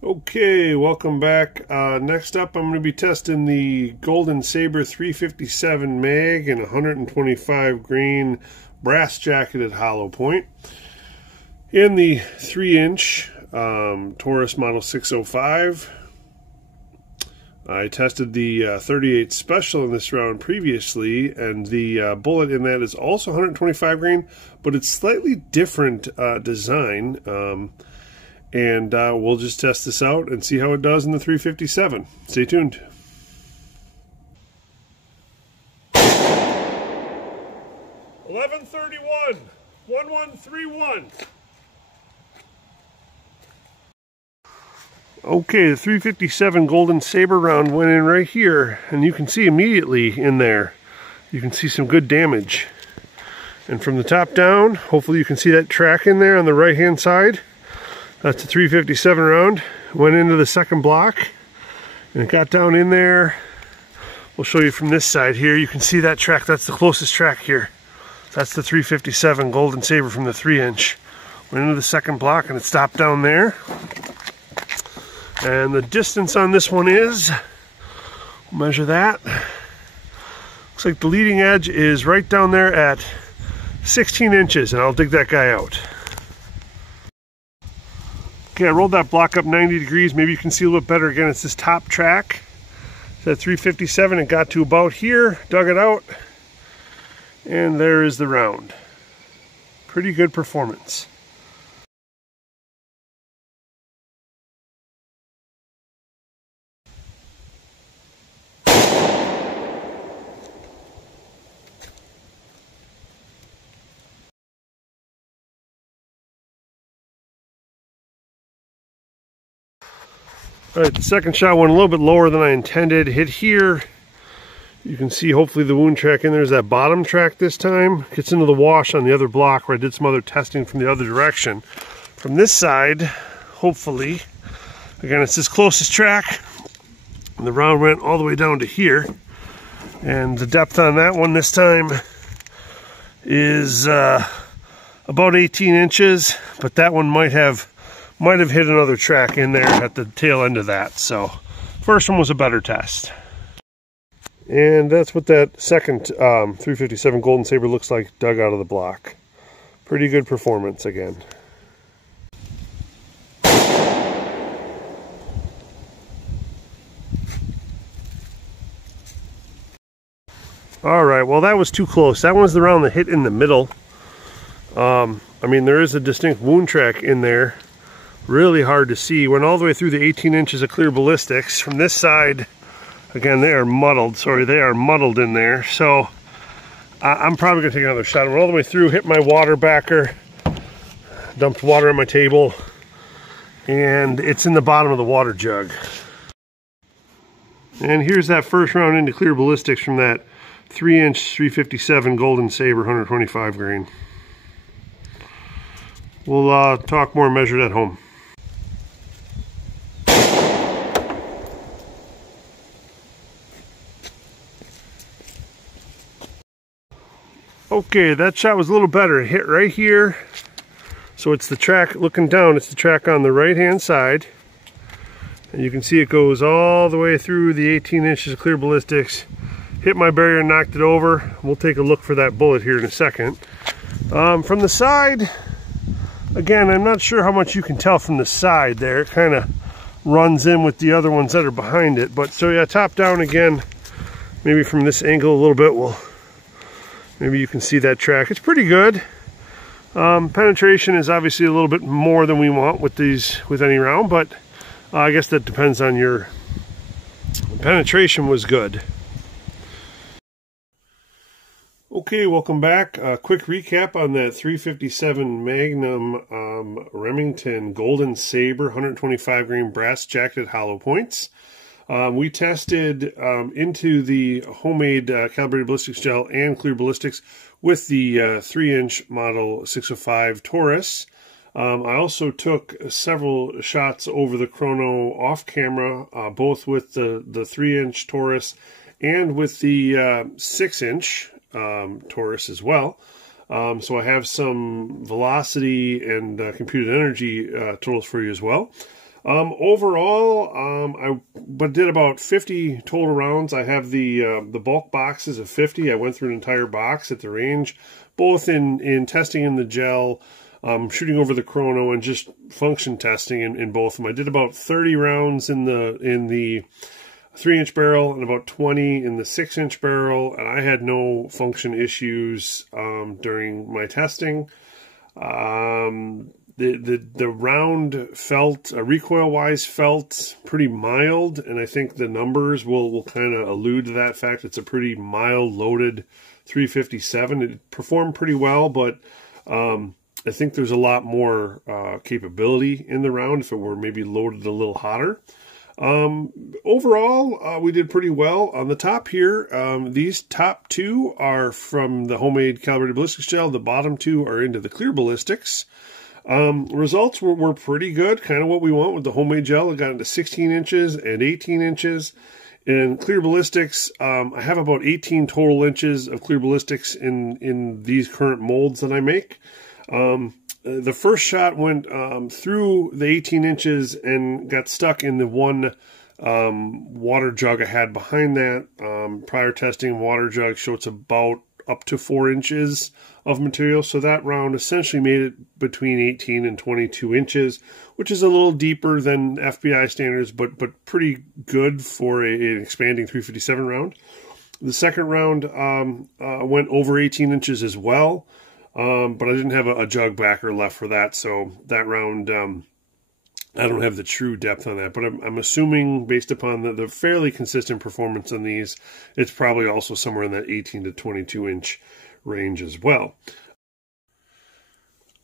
Okay, welcome back. Next up, I'm going to be testing the Golden Saber 357 mag and 125 grain brass jacketed hollow point in the 3-inch Taurus model 605. I tested the 38 special in this round previously, and the bullet in that is also 125 grain, but it's slightly different design. And we'll just test this out and see how it does in the 357. Stay tuned. $11.31, 1131. Okay, the 357 Golden Saber round went in right here, and you can see immediately in there, you can see some good damage. And from the top down, hopefully you can see that track in there on the right hand side. That's a 357 round. Went into the second block and it got down in there. We'll show you from this side here. You can see that track. That's the closest track here. That's the 357 Golden Saber from the 3-inch. Went into the second block and it stopped down there. And the distance on this one is, we'll measure that. Looks like the leading edge is right down there at 16 inches, and I'll dig that guy out. Okay, I rolled that block up 90 degrees. Maybe you can see a little bit better. Again, it's this top track. It's at 357. It got to about here, dug it out, and there is the round. Pretty good performance. Alright, the second shot went a little bit lower than I intended. Hit here. You can see hopefully the wound track in there is that bottom track this time. Gets into the wash on the other block where I did some other testing from the other direction. From this side, hopefully, again, it's this closest track. And the round went all the way down to here. And the depth on that one this time is about 18 inches. But that one might have hit another track in there at the tail end of that. So first one was a better test. And that's what that second 357 Golden Saber looks like dug out of the block. Pretty good performance again. Alright, well that was too close. That one's the round that hit in the middle. I mean, there is a distinct wound track in there. Really hard to see. Went all the way through the 18 inches of clear ballistics. From this side, again, they are muddled. Sorry, they are muddled in there. So I'm probably going to take another shot. I went all the way through, hit my water backer, dumped water on my table, and it's in the bottom of the water jug. And here's that first round into clear ballistics from that 3-inch 357 Golden Saber 125 grain. We'll talk more measured at home. Okay, that shot was a little better. It hit right here. So it's the track, looking down, it's the track on the right hand side. And you can see it goes all the way through the 18 inches of clear ballistics. Hit my barrier and knocked it over. We'll take a look for that bullet here in a second. From the side, again, I'm not sure how much you can tell from the side there. It kind of runs in with the other ones that are behind it. But so yeah, top down again, maybe from this angle a little bit, maybe you can see that track. It's pretty good. Penetration is obviously a little bit more than we want with any round, but I guess that depends on your penetration. Was good. Okay, welcome back. Quick recap on that 357 Magnum Remington Golden Saber 125 grain brass jacketed hollow points. We tested into the homemade calibrated ballistics gel and clear ballistics with the 3-inch model 605 Taurus. I also took several shots over the Chrono off camera, both with the 3-inch Taurus and with the 6-inch Taurus as well. So I have some velocity and computed energy totals for you as well. Overall, I did about 50 total rounds. I have the bulk boxes of 50. I went through an entire box at the range, both in testing in the gel, shooting over the Chrono, and just function testing in both of them. I did about 30 rounds in the 3-inch barrel and about 20 in the 6-inch barrel, and I had no function issues during my testing. The round felt, recoil-wise, felt pretty mild, and I think the numbers will kind of allude to that fact. It's a pretty mild loaded 357. It performed pretty well, but I think there's a lot more capability in the round if it were maybe loaded a little hotter. Overall, we did pretty well. On the top here, these top two are from the homemade calibrated ballistics gel. The bottom two are into the clear ballistics. Results were pretty good, kind of what we want with the homemade gel. It got into 16 inches and 18 inches. In clear ballistics, I have about 18 total inches of clear ballistics in these current molds that I make. The first shot went through the 18 inches and got stuck in the one water jug I had behind that. Prior testing, water jug showed it's about up to 4 inches of material. So that round essentially made it between 18 and 22 inches, which is a little deeper than FBI standards, but pretty good for an expanding 357 round. The second round went over 18 inches as well. But I didn't have a jug backer left for that, so that round, I don't have the true depth on that. But I'm assuming, based upon the fairly consistent performance on these, it's probably also somewhere in that 18 to 22 inch range as well.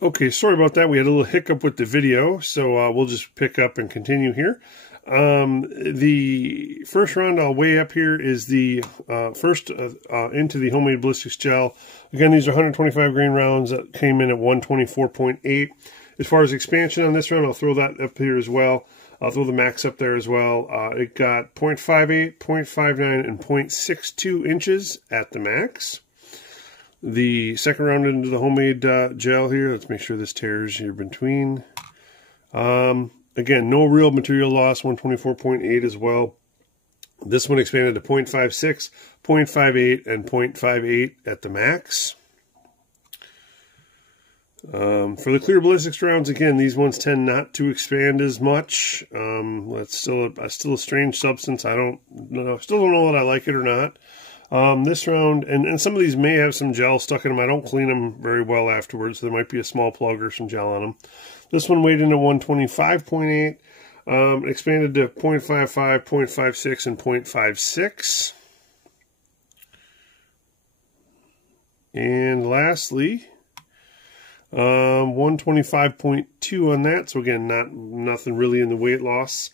Okay, sorry about that. We had a little hiccup with the video, so we'll just pick up and continue here. The first round I'll weigh up here is the first into the homemade ballistics gel. Again, these are 125 grain rounds that came in at 124.8. As far as expansion on this round, I'll throw that up here as well. I'll throw the max up there as well. It got 0.58, 0.59, and 0.62 inches at the max. The second round into the homemade gel here, let's make sure this tears here between. Again, no real material loss, 124.8 as well. This one expanded to 0.56, 0.58, and 0.58 at the max. For the clear ballistics rounds, again, these ones tend not to expand as much. That's still a strange substance. I don't know, still don't know that I like it or not. This round, and some of these may have some gel stuck in them. I don't clean them very well afterwards. So there might be a small plug or some gel on them. This one weighed in at 125.8, expanded to 0.55, 0.56, and 0.56. And lastly, 125.2 on that. So again, nothing really in the weight loss.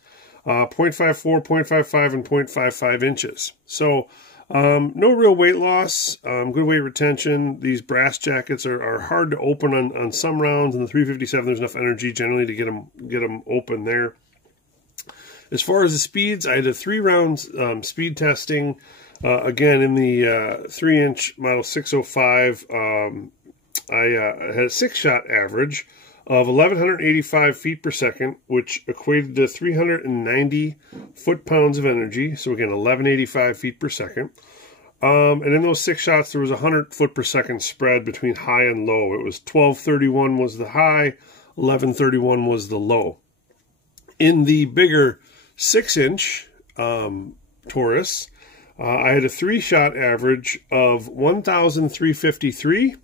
0.54, 0.55, and 0.55 inches. So no real weight loss, good weight retention. These brass jackets are hard to open on some rounds. In the 357, there's enough energy generally to get them open there. As far as the speeds, I had a 3 rounds speed testing. Again, in the 3-inch model 605, I had a 6-shot average of 1,185 feet per second, which equated to 390 foot-pounds of energy. So again, 1,185 feet per second. And in those 6 shots, there was a 100 foot per second spread between high and low. It was 1231 was the high, 1131 was the low. In the bigger 6-inch Taurus, I had a 3-shot average of 1,353.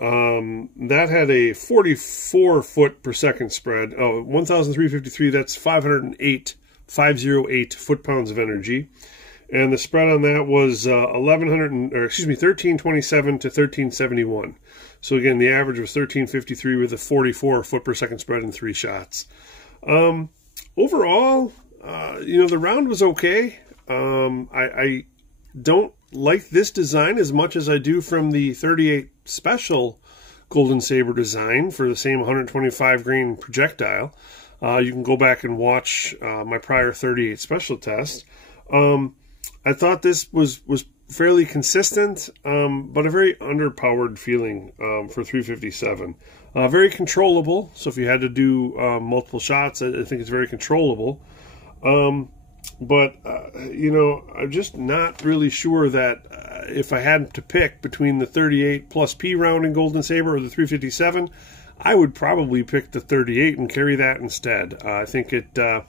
That had a 44 foot per second spread. Oh, 1,353, that's 508 foot-pounds of energy. And the spread on that was 1327 to 1371. So again, the average was 1353 with a 44 foot per second spread in 3 shots. Overall, the round was okay. I don't like this design as much as I do from the 38 Special Golden Saber design for the same 125 grain projectile. You can go back and watch my prior 38 Special test. I thought this was fairly consistent, but a very underpowered feeling for 357. Very controllable, so if you had to do multiple shots, I think it's very controllable. But you know, I'm just not really sure that if I had to pick between the 38 plus P round in Golden Saber or the 357, I would probably pick the 38 and carry that instead. I think it, you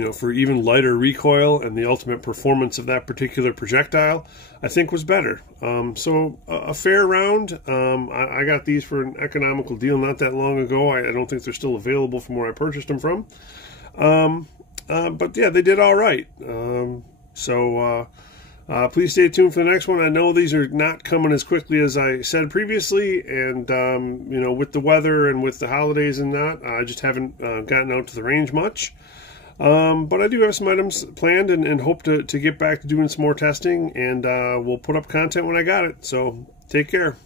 know, for even lighter recoil and the ultimate performance of that particular projectile, I think was better. So a fair round. I got these for an economical deal not that long ago. I don't think they're still available from where I purchased them from. But yeah, they did all right. Please stay tuned for the next one. I know these are not coming as quickly as I said previously, and you know, with the weather and with the holidays and that, I just haven't gotten out to the range much. But I do have some items planned and hope to get back to doing some more testing, and we'll put up content when I got it. So take care.